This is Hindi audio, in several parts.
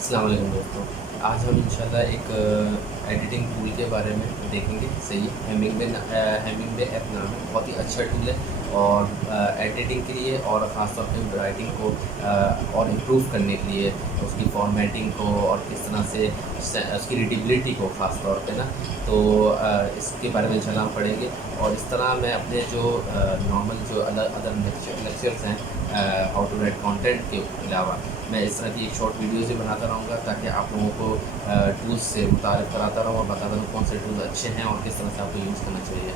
अस्सलाम वालेकुम दोस्तों। आज हम इंशाल्लाह एक एडिटिंग टूल के बारे में देखेंगे। सही है, हेमिंगवे ऐप नाम है, बहुत ही अच्छा टूल है और एडिटिंग के लिए और ख़ास तौर पे राइटिंग को और इम्प्रूव करने के लिए, उसकी फॉर्मेटिंग को और किस तरह से उसकी रीडेबिलिटी को ख़ास तौर पे ना, तो इसके बारे में इंशाल्लाह हम पढ़ेंगे। और इस तरह मैं अपने जो नॉर्मल जो अदर लेक्चर्स हैं हाउ टू राइट कंटेंट के अलावा, मैं इस तरह की एक शॉर्ट वीडियोज़ भी बनाता रहूँगा ताकि आप लोगों को टूल्स से मुतारिफ़ कराता रहूँ और बताता रहूँ कौन से टूल्स अच्छे हैं और किस तरह से आपको यूज़ करना चाहिए।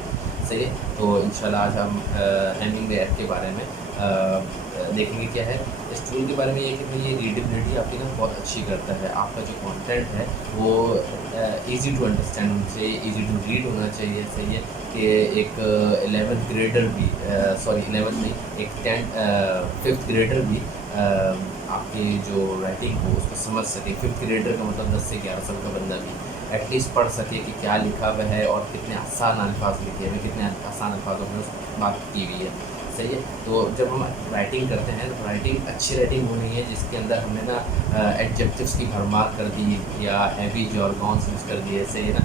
सही है, तो इंशाल्लाह आज हम हेमिंगवे ऐप के बारे में देखेंगे क्या है। इस टूल के बारे में ये कि भाई ये रीडेबिलिटी आपकी ना बहुत अच्छी करता है। आपका जो कंटेंट है वो ईज़ी टू अंडरस्टैंड होना चाहिए, ईज़ी टू रीड होना चाहिए। सही है कि एक 11th ग्रेडर भी सॉरी 11th नहीं, एक 5th ग्रेडर भी आपकी जो राइटिंग हो उसको समझ सके। 5th ग्रेडर का मतलब 10 से 11 साल का बंदा भी एटलीस्ट पढ़ सके कि क्या लिखा हुआ है और कितने आसान अल्फाज लिखे हुए, कितने आसान अल्फाजों में उस बात की हुई है। सही है, तो जब हम राइटिंग करते हैं तो राइटिंग अच्छी राइटिंग होनी है जिसके अंदर हमने ना एडजेक्टिव्स की भरमार कर दी या हैवी जॉर्गन्स यूज़ कर दिए। सही है ना,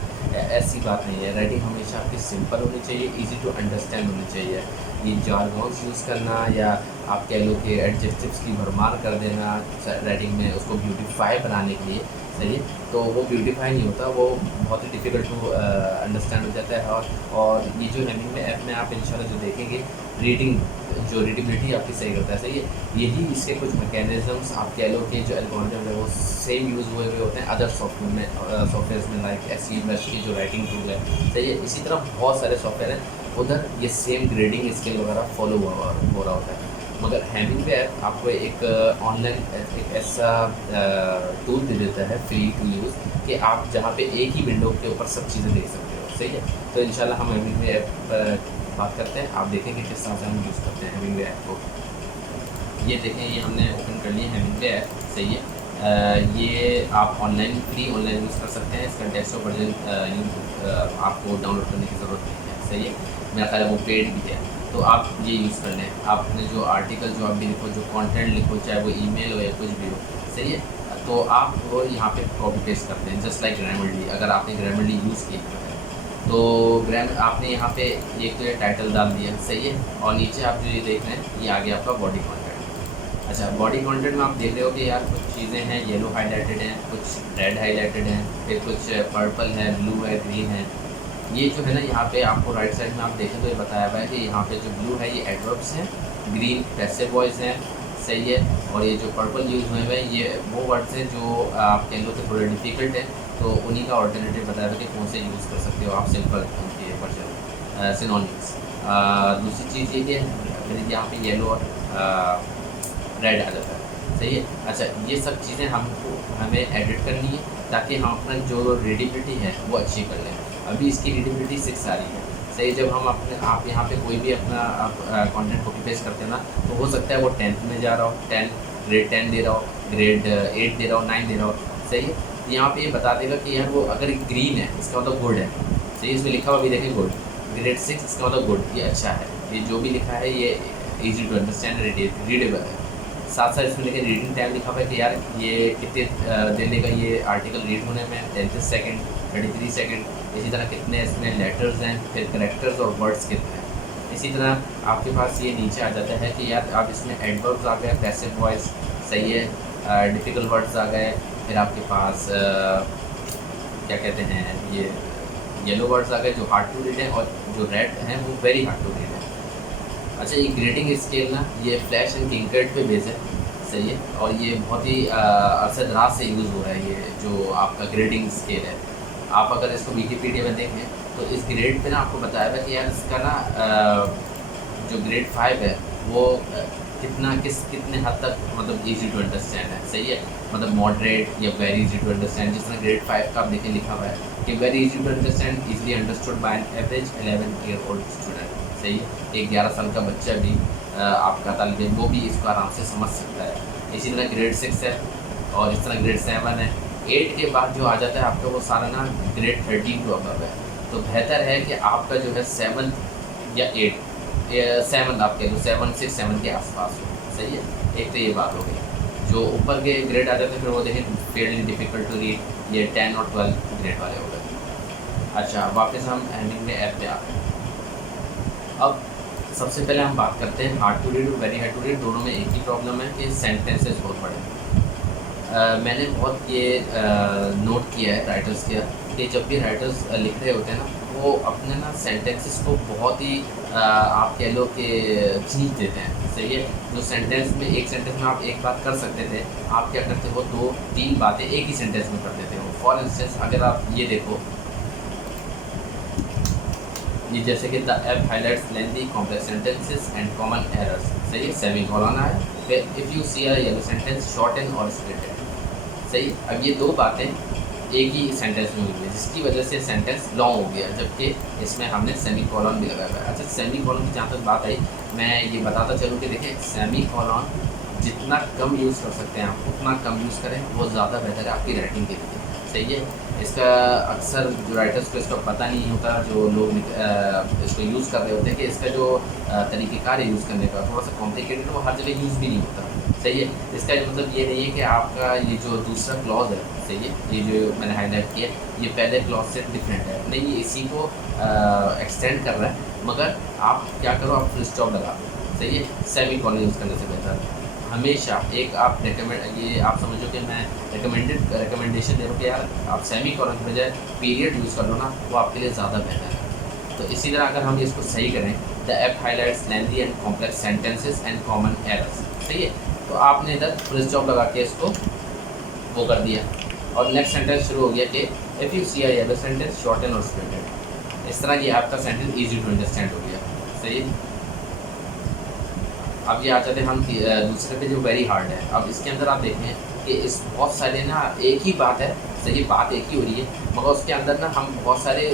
ऐसी बात नहीं है। राइटिंग हमेशा आपकी सिंपल होनी चाहिए, इजी टू अंडरस्टैंड होनी चाहिए। ये जॉर्गन्स यूज़ करना या आप कह लो कि एडजेक्टिव्स की भरमार कर देना राइटिंग में, उसको ब्यूटीफाई बनाने के लिए, सही है, तो वो ब्यूटीफाई नहीं होता, वो बहुत ही डिफ़िकल्ट टू अंडरस्टैंड हो जाता है। और ये जो हेमिंगवे ऐप में आप इंशाल्लाह जो देखेंगे, रीडिंग जो रीडेबिलिटी आपकी सही करता है। सही है, यही इसके कुछ मैकेनिज़म्स आप कह लो कि जो एल्गोरिथम है वो सेम यूज़ हुए हुए होते हैं अदर सॉफ्टवेयर में लाइक एसईएमएस की जो राइटिंग टूल है। सही है, इसी तरह बहुत सारे सॉफ्टवेयर हैं उधर ये सेम ग्रेडिंग स्केल वगैरह फॉलो हो रहा होता है। मगर हेमिंगवे ऐप आपको एक ऑनलाइन एक ऐसा टूल दे देता है फ्री टू यूज़ कि आप जहाँ पे एक ही विंडो के ऊपर सब चीज़ें देख सकते हो। सही है, तो इंशाल्लाह हम हेमिंगवे ऐप बात करते हैं। आप देखेंगे किस तरह से हम यूज़ करते हैं हेमिंगवे ऐप को। ये देखें, ये हमने ओपन कर लिया हेमिंगवे ऐप। सही है, ये आप ऑनलाइन फ्री ऑनलाइन यूज़ कर सकते हैं। इसका डेस्कटॉप वर्जन आपको डाउनलोड करने की ज़रूरत नहीं है। सही है, मेरा ख्याल है वो पेड भी है, तो आप ये यूज़ कर लें। आपने जो आर्टिकल जो आप भी लिखो, जो कंटेंट लिखो, चाहे वो ईमेल हो या कुछ भी हो, सही है, तो आप वो यहाँ पे कॉपी पेस्ट करते हैं जस्ट लाइक ग्रामरली। अगर आपने ग्रामरली यूज़ किया है तो आपने यहाँ पे एक तो ये टाइटल डाल दिया। सही है, और नीचे आप जो ये देख रहे हैं ये आ गया आपका बॉडी कंटेंट। अच्छा, बॉडी कंटेंट में आप देख रहे हो कि यार कुछ चीज़ें हैं येलो हाईलाइटेड हैं, कुछ रेड हाईलाइटेड हैं, फिर कुछ पर्पल है, ब्लू है, ग्रीन है। ये जो है ना, यहाँ पे आपको राइट साइड में आप देखें तो ये बताया हुआ है कि यहाँ पे जो ब्लू है ये एडवर्ब्स हैं, ग्रीन पैसिव वॉइस हैं। सही है, और ये जो पर्पल यूज़ हुए हैं ये वो वर्ड्स हैं जो आप कह लो कि थोड़े डिफ़िकल्ट हैं, तो उन्हीं का ऑल्टरनेटिव बताया था कि कौन से यूज़ कर सकते हो आप सिंपल उनके वर्जन सिनोनिम्स। दूसरी चीज़ ये कि फिर यहाँ पे येलो और रेड आ जाता है। सही है, अच्छा, ये सब चीज़ें हमें एडिट करनी है ताकि हम अपना जो रीडेबिलिटी है वो अच्छी कर लें। अभी इसकी रीडेबिलिटी 6 आ रही है। सही, जब हम आप यहाँ पे कोई भी अपना आप कंटेंट कॉपी पेस्ट करते हैं ना, तो हो सकता है वो 10th में जा रहा हो, ग्रेड 10 दे रहा हो, ग्रेड 8 दे रहा हो, 9 दे रहा हो। सही है, यहाँ पे ये बता देगा कि यार वो अगर ग्रीन है इसका मतलब गुड है। सही, इसमें लिखा हुआ भी देखें गुड, ग्रेड 6 इसका मतलब गुड, ये अच्छा है, ये जो भी लिखा है ये ईजी टू अंडरस्टैंड, रीडेबल है। साथ साथ इसमें लिखे रीडिंग टाइम लिखा हुआ है कि यार ये कितने देर लेगा ये आर्टिकल रीड होने में, 33 सेकेंड, 33 सेकेंड। इसी तरह कितने इसमें लेटर्स हैं, फिर करेक्टर्स और वर्ड्स कितने हैं। इसी तरह आपके पास ये नीचे आ जाता है कि यार आप इसमें एडवर्ब्स आ गए, पैसिव वॉइस, सही है, डिफ़िकल्ट वर्ड्स आ गए, फिर आपके पास क्या कहते हैं ये येलो वर्ड्स आ गए जो हार्ड टू रीड है, और जो रेड हैं वो वेरी हार्ड टू रीड है। अच्छा, ये ग्रेडिंग स्केल ना ये फ्लैश एंड किंकर्ड पे बेस है। सही है, और ये बहुत ही अरसे दराज से यूज़ हो रहा है ये जो आपका ग्रेडिंग स्केल है। आप अगर इसको विकिपीडिया में देखें तो इस ग्रेड पे ना आपको बताया था कि यार इसका ना जो ग्रेड 5 है वो कितने हद तक मतलब ईजी टू अंडरस्टैंड है। सही है, मतलब मॉडरेट या वेरी ईजी टू अंडरस्टैंड। जिस तरह ग्रेड 5 का आप देखें लिखा हुआ है कि very easy to understand, easily understood by an average 11-year-old student. सही है, एक 11 साल का बच्चा भी आपका तालिब इल्म वो भी इसको आराम से समझ सकता है। इसी तरह ग्रेड 6 है, और इस तरह ग्रेड 7 है। 8 के बाद जो आ जाता है आपका वो सारा ना ग्रेड 13 टू अबव है। तो बेहतर है कि आपका जो है 7 या 8 7 आप कह लो 7, 6, 7 के आसपास हो। सही है, एक तो ये बात हो गई। जो ऊपर के ग्रेड आ जाते हैं फिर वो देखें फेयरली डिफिकल्ट टू रीड, ये 10 और 12 ग्रेड वाले हो गए। अच्छा, वापस हम हेमिंग में ऐप पे आते हैं। अब सबसे पहले हम बात करते हैं हार्ड टू रीड और वेरी हार्ड टू रीड, दोनों में एक ही प्रॉब्लम है कि सेंटेंसेस बहुत बड़े हैं। मैंने बहुत ये नोट किया है राइटर्स के कि जब भी राइटर्स लिख रहे होते हैं ना वो अपने ना सेंटेंसेस को बहुत ही आप कह लो कि खींच देते हैं। सही है, जो सेंटेंस में एक सेंटेंस में आप एक बात कर सकते थे, आप क्या करते हो 2-3 बातें एक ही सेंटेंस में कर देते हो। फॉर इंस्टेंस अगर आप ये देखो, ये जैसे कि the app highlights lengthy complex sentences and common errors. सही है, सेमीकोलन है, फिर if you see a yellow sentence shorten or splitted. सही, अब ये दो बातें एक ही सेंटेंस में हुई है जिसकी वजह से सेंटेंस लॉन्ग हो गया, जबकि इसमें हमने सेमीकोलन भी लगाया हुआ है। अच्छा, सेमीकोलन की जहाँ तक बात आई, मैं ये बताता चलूँ कि देखिए सेमीकोलन जितना कम यूज़ कर सकते हैं आप उतना कम यूज़ करें, वो ज़्यादा बेहतर है आपकी राइटिंग के लिए। सही है, इसका अक्सर जो राइटर्स को इसका पता नहीं होता, जो लोग इसको यूज़ कर रहे होते हैं कि इसका जो तरीक़ेकार है यूज़ करने का थोड़ा सा कॉम्प्लिकेटेड है, वो हर जगह यूज़ भी नहीं होता। सही है, इसका मतलब ये नहीं है कि आपका ये जो दूसरा क्लॉज है, सही है, ये जो मैंने हाईलाइट किया ये पहले क्लॉज से डिफरेंट है, नहीं ये इसी को एक्सटेंड कर रहा है, मगर आप क्या करो, आप फुल स्टॉप लगा दो। सही है, सेमीकोलन यूज़ करने से बेहतर है। हमेशा एक आप ये आप समझो कि मैं रिकमेंडेशन दे रहा हूँ कि यार आप सेमीकोलन की बजाय पीरियड यूज़ कर लो ना, वो आपके लिए ज़्यादा बेहतर है। तो इसी तरह अगर हम इसको सही करें, the app highlights lengthy and complex sentences and common errors. सही है, तो आपने इधर फुल स्टॉप लगा के इसको वो कर दिया और नेक्स्ट सेंटेंस शुरू हो गया कि if you see a yellow sentence shorten or splitted. इस तरह ये आपका सेंटेंस ईजी टू अंडरस्टैंड हो गया। सही है, अब ये आ जाते हैं हम दूसरे पे जो वेरी हार्ड है। अब इसके अंदर आप देखें कि इस बहुत सारे ना एक ही बात है, सही बात एक ही हो रही है, मगर उसके अंदर ना हम बहुत सारे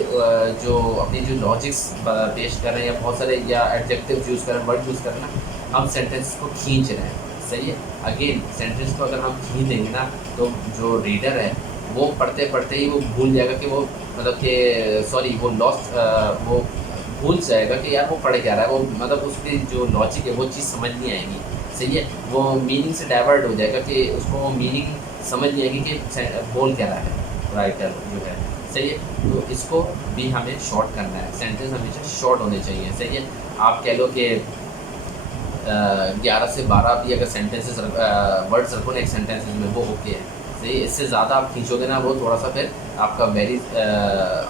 जो अपनी जो लॉजिक्स पेश कर रहे हैं या बहुत सारे या एडजेक्टिव यूज़ कर रहे हैं, वर्ड यूज़ कर रहे हैं ना, हम सेंटेंस को खींच रहे हैं। सही है, अगेन सेंटेंस को अगर हम खींच देंगे ना तो जो रीडर है वो पढ़ते पढ़ते ही वो भूल जाएगा कि वो मतलब कि सॉरी वो लॉस्ट वो भूल जाएगा कि यार वो पढ़ क्या रहा है, वो मतलब उसकी जो लॉजिक है वो चीज़ समझ नहीं आएगी। सही है, वो मीनिंग से डाइवर्ट हो जाएगा कि उसको वो मीनिंग समझ नहीं आएगी कि बोल क्या रहा है राइटर जो है। सही है, तो इसको भी हमें शॉर्ट करना है, सेंटेंस हमेशा शॉर्ट होने चाहिए। सही है, आप कह लो कि 11 से 12 भी अगर सेंटेंसेस वर्ड्स रखो ना एक सेंटेंसेस में, वो ओके है। सही, इससे ज़्यादा आप खींचोगे ना वो थोड़ा सा फिर आपका वेरी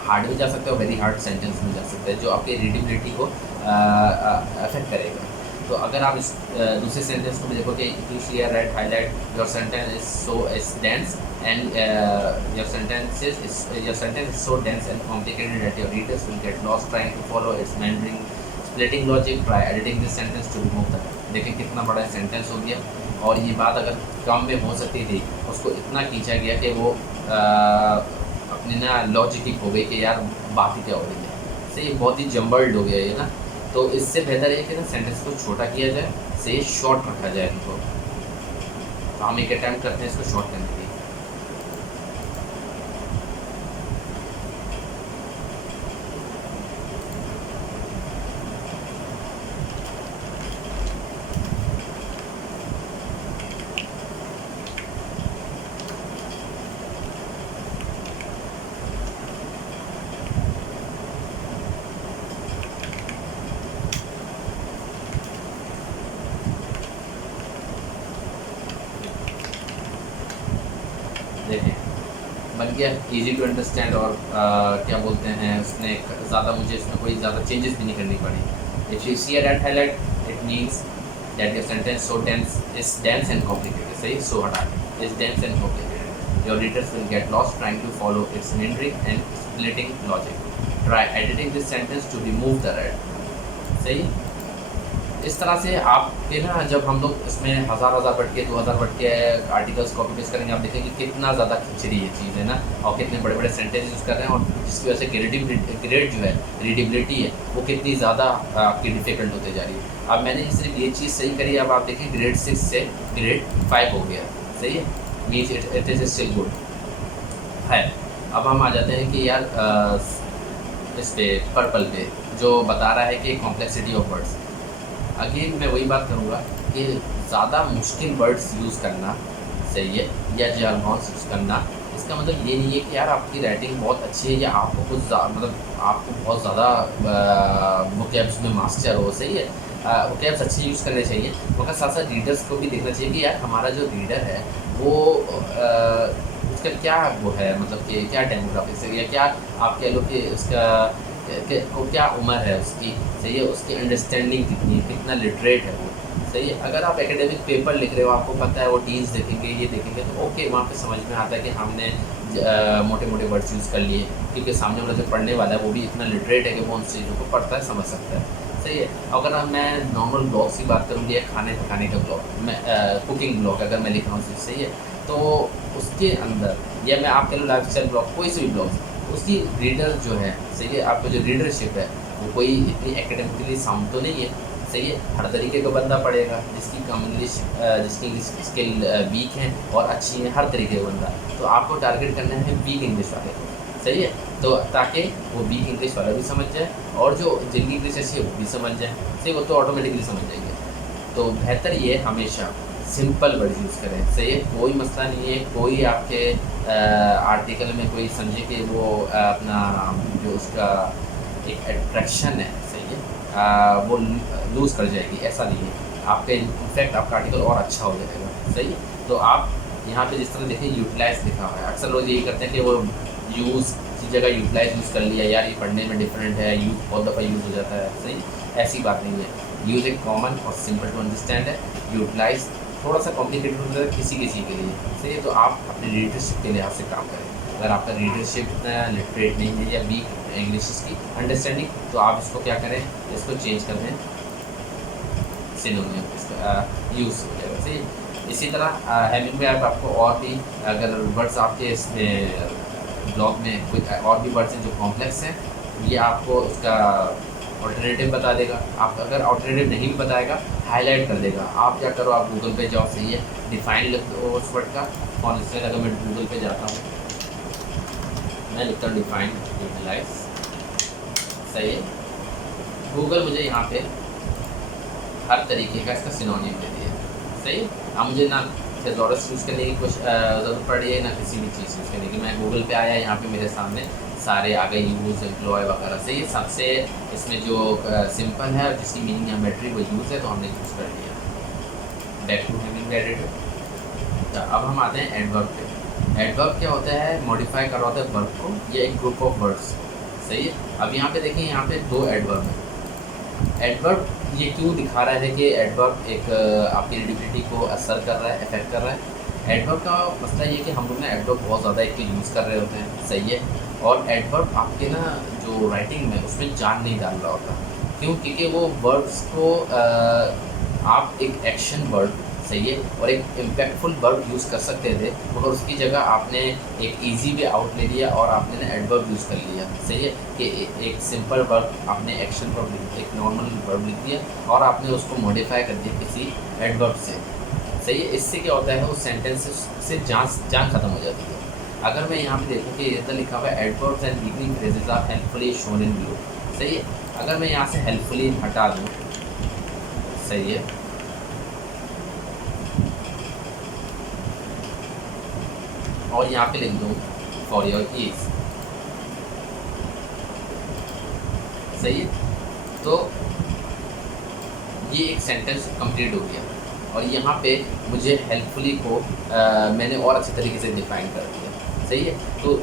हार्ड भी जा सकता है और वेरी हार्ड सेंटेंस में जा सकता है, जो आपकी रीडेबिलिटी को अफेक्ट करेगा। तो अगर आप इस दूसरे सेंटेंस को भी देखो कि you see are right highlight your sentence is so is dense and your sentence is so dense and complicated that your readers will get lost trying to follow its meandering splitting logic, try editing this sentence to remove that. देखिए कितना बड़ा सेंटेंस हो गया, और ये बात अगर कम में हो सकती थी उसको इतना खींचा गया कि वो अपनी ना लॉजिक ही खो गई कि यार बात ही क्या हो रही है। सही, बहुत ही जम्बल्ड हो गया ये ना। तो इससे बेहतर है कि ना सेंटेंस को छोटा किया जाए, से शॉर्ट रखा जाए इनको। तो हम एक अटैम्प्ट करते हैं इसको शॉर्ट करने की। देखें बन गया इजी टू अंडरस्टैंड, और क्या बोलते हैं उसने ज़्यादा मुझे इसमें कोई ज़्यादा चेंजेस भी नहीं करनी पड़ी। If you see a red highlight it means that your sentence so dense is dense and complicated. सही, सो हटा is dense and complicated, your readers will get lost trying to follow its meandering and splitting logic, try editing this sentence to remove the red. सही, इस तरह से आपके ना जब हम लोग इसमें हज़ार वर्ड के 2000 वर्ड के आर्टिकल्स कॉपी पेस्ट करेंगे, आप देखेंगे कितना ज़्यादा खिंच रही है चीज़ है ना, और कितने बड़े बड़े सेंटेंस यूज़ कर रहे हैं, और जिसकी वजह से ग्रेड जो है रीडेबिलिटी है वो कितनी ज़्यादा आपकी डिफ़िकल्ट होते जा रही है। अब मैंने सिर्फ ये चीज़ सही करी, अब आप देखिए ग्रेड 6 से ग्रेड 5 हो गया। सही है, means it is still good है। अब हम आ जाते हैं कि यार इस पे पर्पल पे जो बता रहा है कि कॉम्प्लेक्सिटी ऑफ वर्ड्स। अगेन मैं वही बात करूँगा कि ज़्यादा मुश्किल वर्ड्स यूज़ करना सही है, या जारगॉन्स यूज़ करना। इसका मतलब ये नहीं है कि यार आपकी राइटिंग बहुत अच्छी है या आपको कुछ मतलब आपको बहुत ज़्यादा वोकैब्स में मास्टर हो, सही है। वोकैब्स अच्छे यूज़ करने चाहिए, मगर साथ साथ रीडर्स को भी देखना चाहिए कि यार हमारा जो रीडर है वो उसका क्या वो है, मतलब कि क्या डेमोग्राफिक्स है, या क्या आप कह लो कि उसका को क्या उम्र है उसकी, सही है, उसकी अंडरस्टैंडिंग कितनी है, कितना लिटरेट है वो, सही है। अगर आप एकेडमिक पेपर लिख रहे हो, आपको पता है वो टीन्स देखेंगे, ये देखेंगे, तो ओके, वहाँ पे समझ में आता है कि हमने मोटे मोटे वर्ड्स यूज़ कर लिए, क्योंकि सामने वाला जो पढ़ने वाला है वो भी इतना लिटरेट है कि वो उन चीज़ों को पढ़ता है, समझ सकता है, सही है। अगर मैं नॉर्मल ब्लॉग्स की बात करूँ या खाने पकाने का ब्लॉग, मैं कुकिंग ब्लॉग अगर मैं लिख रहा हूँ, सही है, तो उसके अंदर, या मैं आप कह लो लाइफ स्टाइल ब्लॉग, कोई सी भी ब्लॉग, उसकी रीडर जो है, सही है, आपका जो रीडरशिप है वो कोई इतनी एकेडमिकली साउंड तो नहीं है, सही है। हर तरीके का बंदा पढ़ेगा, जिसकी कम इंग्लिश, जिसकी इंग्लिश स्किल वीक है और अच्छी है, हर तरीके का बंदा, तो आपको टारगेट करना है वीक इंग्लिश वाले को, सही है, तो ताकि वो वीक इंग्लिश वाला भी समझ जाए और जो जिनकी इंग्लिश अच्छी है वो भी समझ जाए, सही, वो तो ऑटोमेटिकली समझ जाएंगे। तो बेहतर ये हमेशा सिंपल वर्ड यूज़ करें, सही है, कोई मसला नहीं है, कोई आपके आर्टिकल में कोई समझे कि वो अपना जो उसका एक अट्रैक्शन है, सही है, वो लूज़ कर जाएगी, ऐसा नहीं है, आपके इनफैक्ट आपका आर्टिकल और अच्छा हो जाएगा, सही है। तो आप यहाँ पे जिस तरह देखें यूटिलाइज लिखा हुआ है, अक्सर लोग यही करते हैं कि वो यूज़ की जगह यूटिलाइज यूज़ कर लिया, यार ये पढ़ने में डिफरेंट है, यूज़ बहुत दफ़ा यूज़ हो जाता है, सही, ऐसी बात नहीं है। यूज़ एक कॉमन और सिंपल टू अंडरस्टैंड है, यूटिलाइज थोड़ा सा कॉम्प्लिकेटेड होता है किसी किसी के लिए, सही है। तो आप अपने रीडरशिप के लिहाज से काम करें। अगर आपका रीडरशिप इतना लिटरेट नहीं है या वीक इंग्लिश की अंडरस्टैंडिंग, तो आप इसको क्या करें, इसको चेंज कर दें, सिनोनिम इसका यूज़ हो जाएगा, सही। इसी तरह हेमिंग में आपको और भी अगर वर्ड्स आपके इसमें ब्लॉग में कोई और भी वर्ड्स हैं जो कॉम्प्लेक्स हैं, ये आपको उसका ऑल्टरनेटिव बता देगा। आप अगर ऑल्टरनेटिव नहीं भी बताएगा, हाईलाइट कर देगा। आप क्या करो, आप गूगल पे जाओ, सही है, डिफाइन लिख दो उस वर्ड का। फॉर इंस्टेंस अगर मैं गूगल पे जाता हूँ, मैं लिखता हूँ डिफाइन यूटिलाइज, सही है, गूगल मुझे यहाँ पे हर तरीके का इसका सिनोनिम दे दिया, सही है। अब मुझे ना थेसॉरस यूज़ करने की कुछ ज़रूरत पड़ रही है, ना किसी भी चीज़ यूज़ करने की। मैं गूगल पे आया, यहाँ पे मेरे सामने सारे आ गए, यूज़, एम्प्लॉय वगैरह, सही है। सबसे इसमें जो सिंपल है और जिसकी मीनिंग या मेट्री वो यूज़ है, तो हमने यूज़ कर लिया। Back to Hemingway editor. अब हम आते हैं एडवर्ब पे। एडवर्ब क्या होता है, मॉडिफाई कर रहा होता है वर्ब को या एक ग्रुप ऑफ वर्ड्स, सही है। अब यहाँ पे देखिए, यहाँ पे दो एडवर्ब हैं। एडवर्ब ये क्यों दिखा रहा है कि एडवर्ब एक आपकी रीडेबिलिटी को असर कर रहा है, इफेक्ट कर रहा है। एडवर्ब का मसला ये कि हम लोग ना एडवर्ब बहुत ज़्यादा एक तो यूज़ कर रहे होते हैं, सही है, और एडवर्ब आपके ना जो राइटिंग में उसमें जान नहीं डाल रहा होता। क्यों? क्योंकि वो वर्ड्स को आप एक एक्शन वर्ड, सही है, और एक इम्पैक्टफुल वर्ड यूज़ कर सकते थे, मगर उसकी जगह आपने एक इजी वे आउट ले लिया और आपने ना एडवर्ब यूज़ कर लिया, सही है, कि एक सिंपल वर्ड आपने एक्शन वर्ड, एक नॉर्मल वर्ड लिख दिया और आपने उसको मॉडिफाई कर दिया किसी एडवर्ब से, सही है। इससे क्या होता है, उस सेंटेंस से जान खत्म हो जाती है। अगर मैं यहाँ पे देखूँ कि इधर लिखा हुआ है adverbs and beginning phrases are helpfully shown in blue, सही है। अगर मैं यहाँ से हेल्पफुली हटा दूँ, सही है, और यहाँ पे लिख दूँ फॉर योर ईज, सही है, तो ये एक सेंटेंस कंप्लीट हो गया। और यहाँ पे मुझे हेल्पफुली को मैंने और अच्छे तरीके से डिफाइन कर दिया, सही है। तो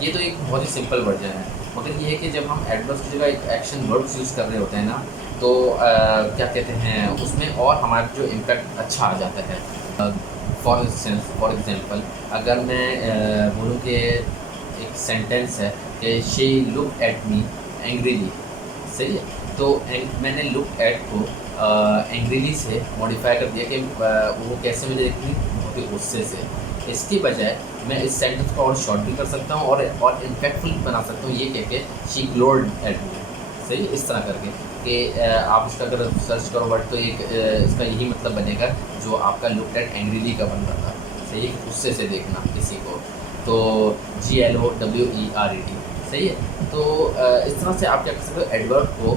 ये तो एक बहुत ही सिंपल वर्जन है, मगर ये है कि जब हम एडवर्ब्स की जगह एक एक्शन वर्ब्स यूज़ कर रहे होते हैं ना, तो क्या कहते हैं, उसमें और हमारा जो इम्पैक्ट अच्छा आ जाता है। फॉर एग्जांपल अगर मैं बोलूँ कि एक सेंटेंस है कि she look at me angrily, सही है, तो मैंने लुक एट को एंग्रीली से मॉडिफाई कर दिया कि वो कैसे मुझे देखती, बहुत ही गुस्से से। इसकी बजाय मैं इस सेंटेंस को और शॉर्ट भी कर सकता हूँ और इम्पैक्टफुल बना सकता हूँ, ये कह के शी ग्लोर्ड एट मी, सही, इस तरह करके कि आप इसका अगर सर्च करो वर्ड, तो एक इसका यही मतलब बनेगा जो आपका लुक एट एंग्रीली का बन रहा था, सही है, गुस्से से देखना किसी को, तो GLOWERED, सही है। तो इस तरह से आप क्या कर सकते हो, एडवर्ब को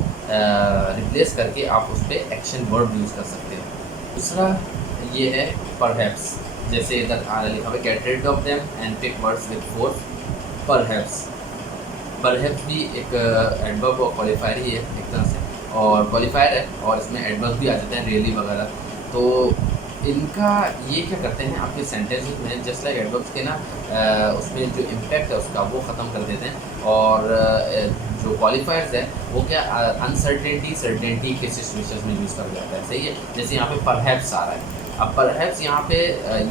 रिप्लेस करके आप उस पर एक्शन वर्ब यूज़ कर सकते हो। दूसरा ये है परहैप्स। जैसे इधर लिखा हुआ है get rid of them and pick words with force. Perhaps, perhaps भी एक एडवर्ब और क्वालिफायर ही है एक तरह से, और क्वालिफायर है और इसमें एडवर्ब भी आ जाते हैं, रियली वगैरह। तो इनका ये क्या करते हैं आपके सेंटेंसेस में, जस्ट लाइक एडवर्ब्स के ना उसमें जो इम्पैक्ट है उसका वो ख़त्म कर देते हैं। और जो क्वालिफायर्स है वो क्या अनसर्टेनिटी सर्टेनिटी के सिचुएशन में यूज़ कर जाता है। सही है, जैसे यहाँ पे परहैप्स आ रहा है। अब परहैप्स यहाँ पे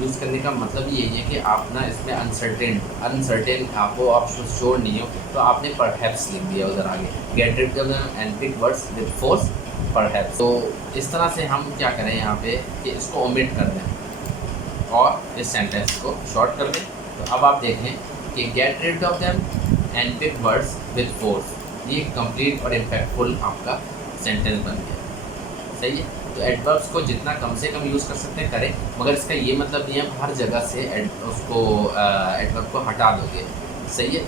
यूज़ करने का मतलब यही है कि आप ना इसमें अनसर्टेन आपको ऑप्शन श्योर नहीं हो, तो आपने परहैप्स लिख दिया उधर आगे, get rid of them and pick words with force perhaps. तो इस तरह से हम क्या करें यहाँ पे कि इसको ओमिट कर दें और इस सेंटेंस को शॉर्ट कर दें। तो अब आप देखें कि get rid of them and pick words with force, ये कंप्लीट और इम्पैक्टफुल आपका सेंटेंस बन गया। सही है, तो एडवर्ब्स को जितना कम से कम यूज़ कर सकते हैं करें, मगर इसका ये मतलब नहीं है हर जगह से उसको एडवर्ब को हटा दोगे। सही है,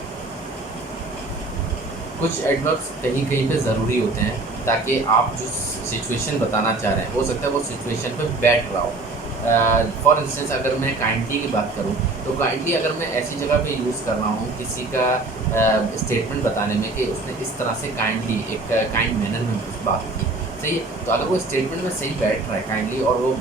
कुछ एडवर्ब्स कहीं कहीं पे ज़रूरी होते हैं ताकि आप जो सिचुएशन बताना चाह रहे हैं, हो सकता है वो सिचुएशन पे बैठ रहा हो। फॉर इंस्टेंस अगर मैं काइंडली की बात करूं, तो काइंडली अगर मैं ऐसी जगह पे यूज़ कर रहा हूं किसी का स्टेटमेंट बताने में कि उसने इस तरह से काइंडली एक काइंड मैनर में बात की। सही है, तो अगर वो स्टेटमेंट में सही बैठ रहा है काइंडली और वो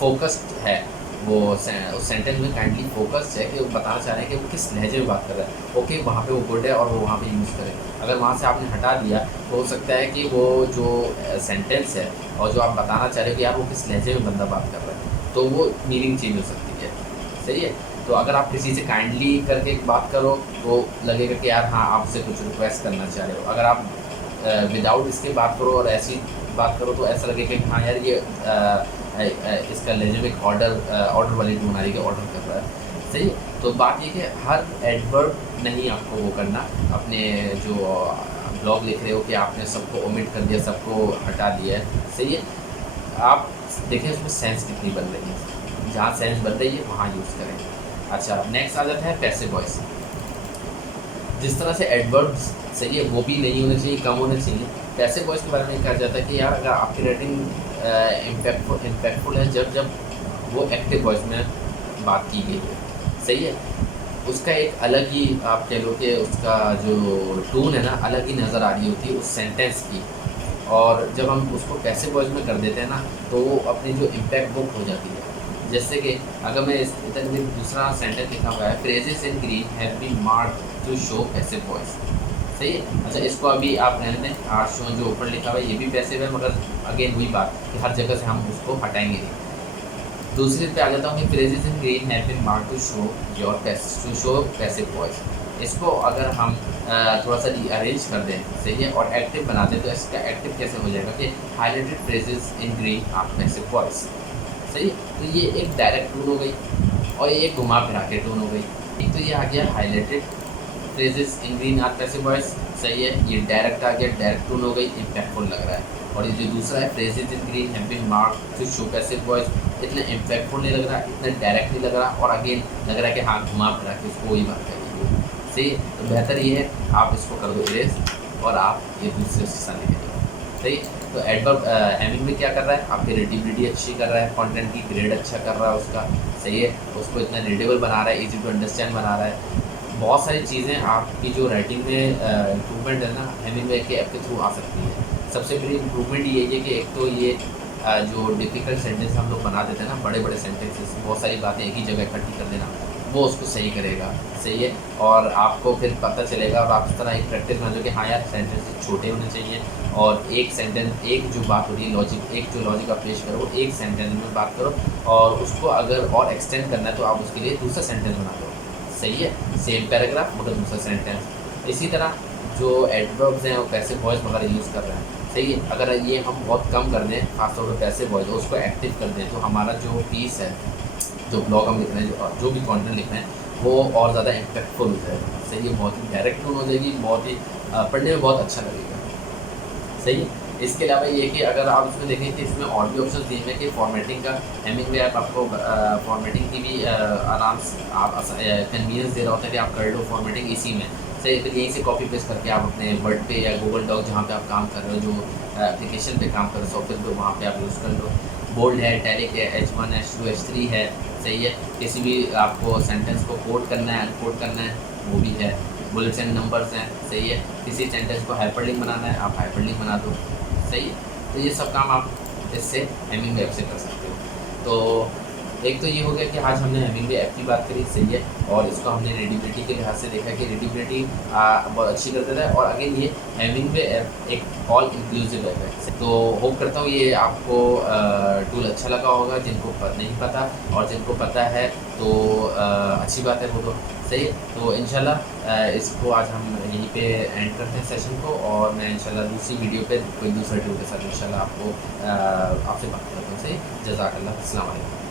फोकस्ड है, वो उस सेंटेंस में काइंडली फोकस्ड है कि वो बताना चाह रहे हैं कि वो किस लहजे में बात कर रहा है, ओके वहाँ पे वो गुड है और वो वहाँ पे यूज़ करें। अगर वहाँ से आपने हटा दिया तो हो सकता है कि वो जो सेंटेंस है और जो आप बताना चाह रहे हो कि यार वो किस लहजे में बंदा बात कर रहा है, तो वो मीनिंग चेंज हो सकती है। सही है, तो अगर आप किसी से काइंडली करके बात करो तो लगेगा कि यार हाँ आपसे कुछ रिक्वेस्ट करना चाह रहे हो। अगर आप विदाउट इसके बात करो और ऐसी बात करो तो ऐसा लगेगा कि हाँ यार ये इसका लेजिमिक ऑर्डर वाली टोन आ रही है, ऑर्डर कर रहा है। सही है, तो बात ये कि हर एडवर्ब नहीं आपको वो करना, अपने जो ब्लॉग लिख रहे हो कि आपने सबको ओमिट कर दिया, सबको हटा दिया है। सही है, आप देखें उसमें सेंस कितनी बन रही है, जहाँ सेंस बन रही है वहाँ यूज़ करें। अच्छा, नेक्स्ट आ जाता है पैसिव वॉइस। जिस तरह से एडवर्ब्स सही है वो भी नहीं होने चाहिए, कम होने चाहिए। पैसिव वॉइस के बारे में कहा जाता है कि यार अगर आपकी रेटिंग इम्पैक्टफुल है जब वो एक्टिव वॉइस में बात की गई है। सही है, उसका एक अलग ही आप कह लो कि उसका जो टोन है ना अलग ही नज़र आ रही होती है उस सेंटेंस की। और जब हम उसको पैसिव वॉइस में कर देते हैं ना तो वो अपनी जो इम्पैक्ट वो खो जाती है। जैसे कि अगर मैं इधर दूसरा सेंटेंस लिखा हुआ है, phrases in green have been marked to show passive voice. सही है, अच्छा इसको अभी आप रहने दें, आर शो जो ऊपर लिखा हुआ है ये भी पैसिव है, मगर अगेन वही बात कि हर जगह से हम उसको हटाएंगे नहीं। दूसरी पे आ जाता हूँ कि phrases in green have been marked to show your to show passive voice. इसको अगर हम थोड़ा सा रीअरेंज कर दें, सही है, और एक्टिव बना दें, तो इसका एक्टिव कैसे हो जाएगा कि highlighted phrases in green are passive voice. सही है, तो ये एक डायरेक्ट टोन हो गई और ये एक घुमा फिरा के टोन हो गई। एक तो ये आ गया highlighted phrases in green are passive voice. सही है, ये डायरेक्ट आ गया, डायरेक्ट टोन हो गई, इम्पैक्टफुल लग रहा है। और ये जो दूसरा है phrases in green have been marked to show passive voice, इतना इम्पैक्टफुल नहीं लग रहा, इतना डायरेक्ट नहीं लग रहा, और अगेन लग रहा है कि हाँ घुमा फिरा के उसको वही बात करेंगे। सही है, तो बेहतर ये है आप इसको कर दो इरेज और आप ये दूसरे से लिख दो। सही, तो एडवर्ब हैमिंग में क्या कर रहा है, आपकी रीडेबिलिटी अच्छी कर रहा है, कंटेंट की ग्रेड अच्छा कर रहा है उसका। सही है, उसको इतना रीडेबल बना रहा है, इजी टू अंडरस्टैंड बना रहा है। बहुत सारी चीज़ें आपकी जो राइटिंग में इम्प्रूवमेंट है ना हेमिंगवे के ऐप के थ्रू आ सकती है। सबसे बड़ी इम्प्रूवमेंट ये है कि एक तो ये जो डिफ़िकल्ट सेंटेंस हम लोग बना देते हैं ना, बड़े बड़े सेंटेंसेस, बहुत सारी बातें एक ही जगह इकट्ठी कर देना, वो उसको सही करेगा। सही है, और आपको फिर पता चलेगा और आप इस तरह एक प्रैक्टिस बना दो कि हाँ यार सेंटेंसेस छोटे होने चाहिए, और एक सेंटेंस एक जो बात हो रही है लॉजिक, एक जो लॉजिक आप पेश करो एक सेंटेंस में बात करो, और उसको अगर और एक्सटेंड करना है तो आप उसके लिए दूसरा सेंटेंस बना दो। सही है, सेम पैराग्राफ मगर दूसरा सेंटेंस। इसी तरह जो एडवर्ब्स हैं वो पैसिव वॉइस वगैरह यूज़ कर रहे हैं। सही है, अगर ये हम बहुत कम कर दें खासतौर पर पैसिव वॉइस, उसको एक्टिव कर दें, तो हमारा जो पीस है, जो ब्लॉग हम लिख रहे हैं, जो भी कंटेंट लिख रहे हैं, वो और ज़्यादा इम्पैक्टफुल हो जाएगा। सही है, बहुत ही डायरेक्ट टोन हो जाएगी, बहुत ही पढ़ने में बहुत अच्छा लगेगा। सही है, इसके अलावा ये कि अगर आप इसमें देखें कि इसमें और भी ऑप्शन दिए हैं कि फॉर्मेटिंग का, हेमिंगवे ऐप आपको फॉर्मेटिंग की भी आराम से आप कन्वीनियंस दे रहा होता है कि आप कर लो फॉर्मेटिंग इसी में। सही, फिर यहीं से कॉपी पेस्ट करके आप अपने वर्ड पे या गूगल डॉक जहाँ पे आप काम कर रहे हो, जो एप्लीकेशन पे काम कर रहे हो सॉफ्टवेयर पे, वहाँ पे आप यूज़ कर लो। बोल्ड है, टैलिक है, H1 H2 H3 है। सही है। किसी भी आपको सेंटेंस को कोट करना है, अनकोट करना है, वो भी है। बुलेट्स एंड नंबर्स हैं, सही है। किसी सेंटेंस को हाइपरलिंक बनाना है, आप हाइपरलिंक बना दो, सही है। तो ये सब काम आप इससे हेमिंग ऐप से कर सकते हो। तो एक तो ये हो गया कि आज हमने हेमिंगवे ऐप की बात करी, सही है। और इसको हमने रीडेबिलिटी के लिहाज से देखा कि रीडेबिलिटी बहुत अच्छी कर देता है। और अगेन ये हेमिंगवे ऐप एक ऑल इंक्लूसिव ऐप है। तो होप करता हूँ ये आपको टूल अच्छा लगा होगा। जिनको नहीं पता और जिनको पता है तो अच्छी बात है वो तो, सही है। तो इंशाल्लाह इसको आज हम यहीं पे एंड करते हैं सेशन को, और मैं इंशाल्लाह दूसरी वीडियो पे कोई दूसरे टूल के साथ इंशाल्लाह आपको आपसे बात करता हूँ, सही। जज़ाकल्लाह, अस्सलाम वालेकुम।